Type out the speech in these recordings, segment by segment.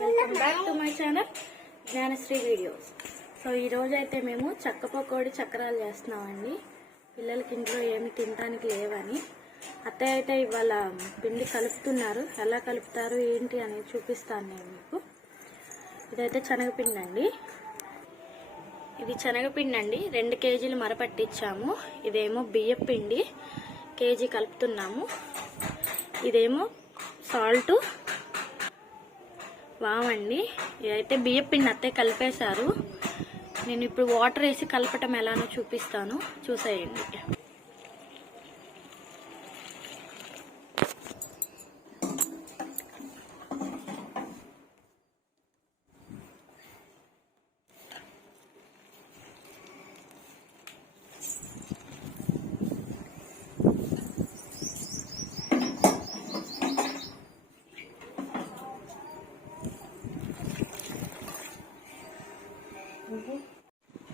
Welcome back to my channel Gnanasri videos. So ఈరోజు అయితే మేము చెక్క పకోడీ చక్రాలు చేస్తున్నామండి. పిల్లలకి ఇంట్లో ఏమి తినడానికి లేవని అత్తయ్య అయితే ఇవాళ పిండి కలుపుతున్నారు. ఎలా కలుపుతారు ఏంటి అనేది చూపిస్తాను నేను మీకు. ఇదైతే శనగపిండి అండి. ఇది శనగపిండి అండి. 2 కేజీలు మరపట్టించాము. ఇదేమో బియ్యం పిండి కేజీ కలుపుతున్నాము. ఇదేమో సాల్ట్, వామండి. ఇదైతే బియ్యం పిండి అత్తయ్య కలిపేశారు. నేను ఇప్పుడు వాటర్ వేసి కలపటం ఎలానో చూపిస్తాను, చూసేయండి.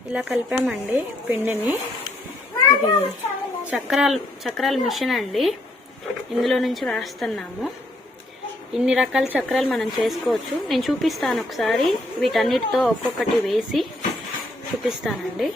ఇలా కలిపామండి పిండిని. ఇది చక్రాల మిషన్ అండి. ఇందులో నుంచి వేస్తున్నాము. ఇన్ని రకాల చక్రాలు మనం చేసుకోవచ్చు. నేను చూపిస్తాను ఒకసారి. వీటన్నిటితో ఒక్కొక్కటి వేసి చూపిస్తానండి.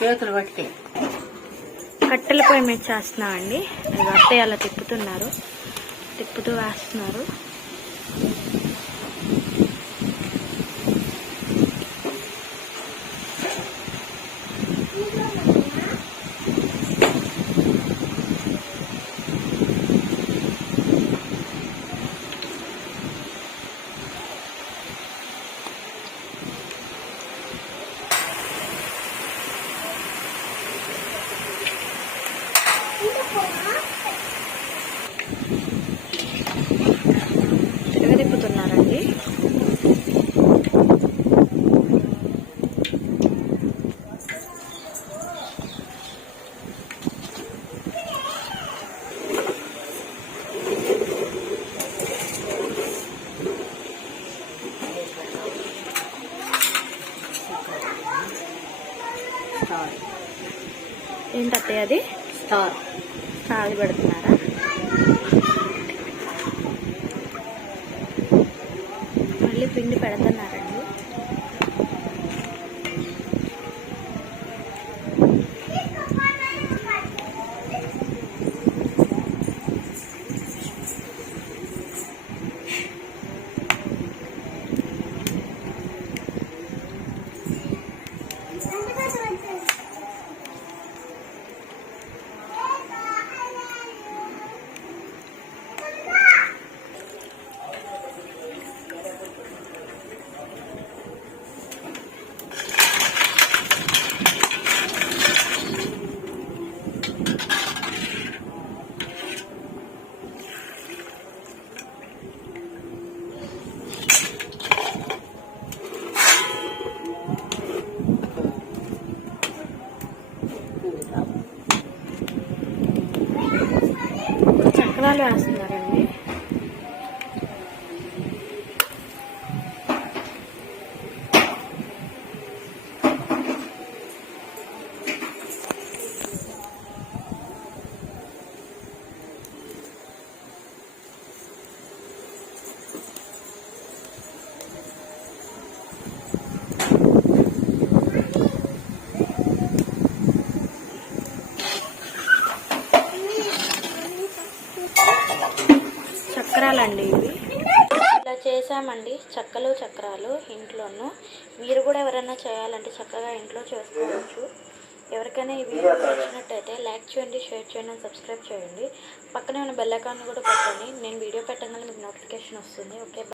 చేతులు పట్టి కట్టెల పొయ్యి మీద చేస్తున్నామండి. అత్తయ్య అలా తిప్పుతున్నారు, తిప్పుతూ వేస్తున్నారు. తిప్పుతున్నారండి. ఏంటత్తయ్య అది? స్టార్ పెడుతున్నారా? మళ్ళీ పిండి పెడుతున్నారండి. చక్రాలు వేస్తున్నారండి. చక్రాలండి ఇవి. ఇలా చేసామండి చక్రాలు ఇంట్లోనూ. మీరు కూడా ఎవరైనా చేయాలంటే చక్కగా ఇంట్లో చేసుకోవచ్చు. ఎవరికైనా ఈ వీడియో నచ్చినట్టయితే లైక్ చేయండి, షేర్ చేయండి, సబ్స్క్రైబ్ చేయండి. పక్కనే ఉన్న బెల్ ఐకాన్ కూడా కొట్టండి. నేను వీడియో పెట్టగానే మీకు నోటిఫికేషన్ వస్తుంది. ఓకే.